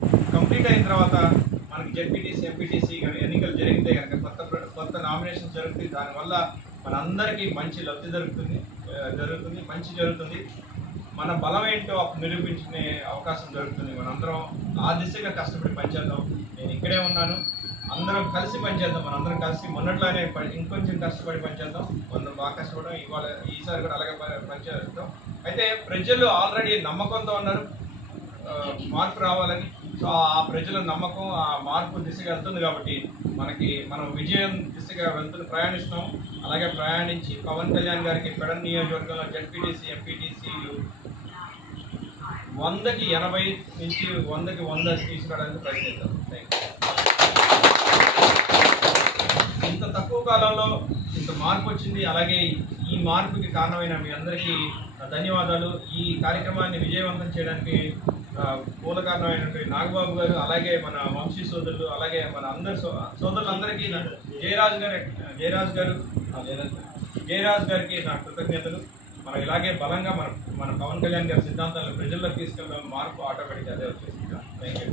Complete అయిన తర్వాత మనకి జెడ్పీటీసీ ఎంపీటీసీ ఎన్నికలు జరిగితే కనుక కొత్త నామినేషన్ జరుగుతుంది. దానివల్ల మనందరికీ మంచి లబ్ధి జరుగుతుంది, మంచి జరుగుతుంది. మన బలం ఏంటో నిరూపించుకునే అవకాశం దొరుకుతుంది. మనందరం ఆ దిశగా కష్టపడి పనిచేద్దాం. నేను ఇక్కడే ఉన్నాను, అందరం కలిసి పనిచేద్దాం. మనందరం కలిసి మొన్నట్లానే ఇంకొంచెం కష్టపడి పనిచేద్దాం. మనం బాగా కష్టపడడం ఈసారి కూడా అలాగే పనిచేద్దాం. అయితే ప్రజలు ఆల్రెడీ నమ్మకంతో ఉన్నారు మార్పు రావాలని. సో ఆ ప్రజల నమ్మకం ఆ మార్పు దిశగా వెళ్తుంది కాబట్టి మనం విజయం దిశగా ప్రయాణిస్తున్నాం. అలాగే ప్రయాణించి పవన్ కళ్యాణ్ గారికి పెడన్ నియోజకవర్గంలో జెడ్పీటీసీ ఎంపీటీసీలు 100కి 80 నుంచి 100కి 100 తీసుకురావడానికి ప్రయత్నిద్దాం. ఇంత తక్కువ కాలంలో ఇంత మార్పు వచ్చింది. అలాగే ఈ మార్పుకి కారణమైన మీ అందరికీ ధన్యవాదాలు. ఈ కార్యక్రమాన్ని విజయవంతం చేయడానికి మూల కారణమైనటువంటి నాగబాబు గారు, అలాగే మన వంశీ సోదరులు, అలాగే మన అందరి సోదరులందరికీ జయరాజ్ గారికి నా కృతజ్ఞతలు. మనం ఇలాగే బలంగా మన పవన్ కళ్యాణ్ గారి సిద్ధాంతాలను ప్రజల్లోకి తీసుకెళ్ళడం, మార్పు ఆటోమేటిక్గా అదే వచ్చేసింది. Thank you.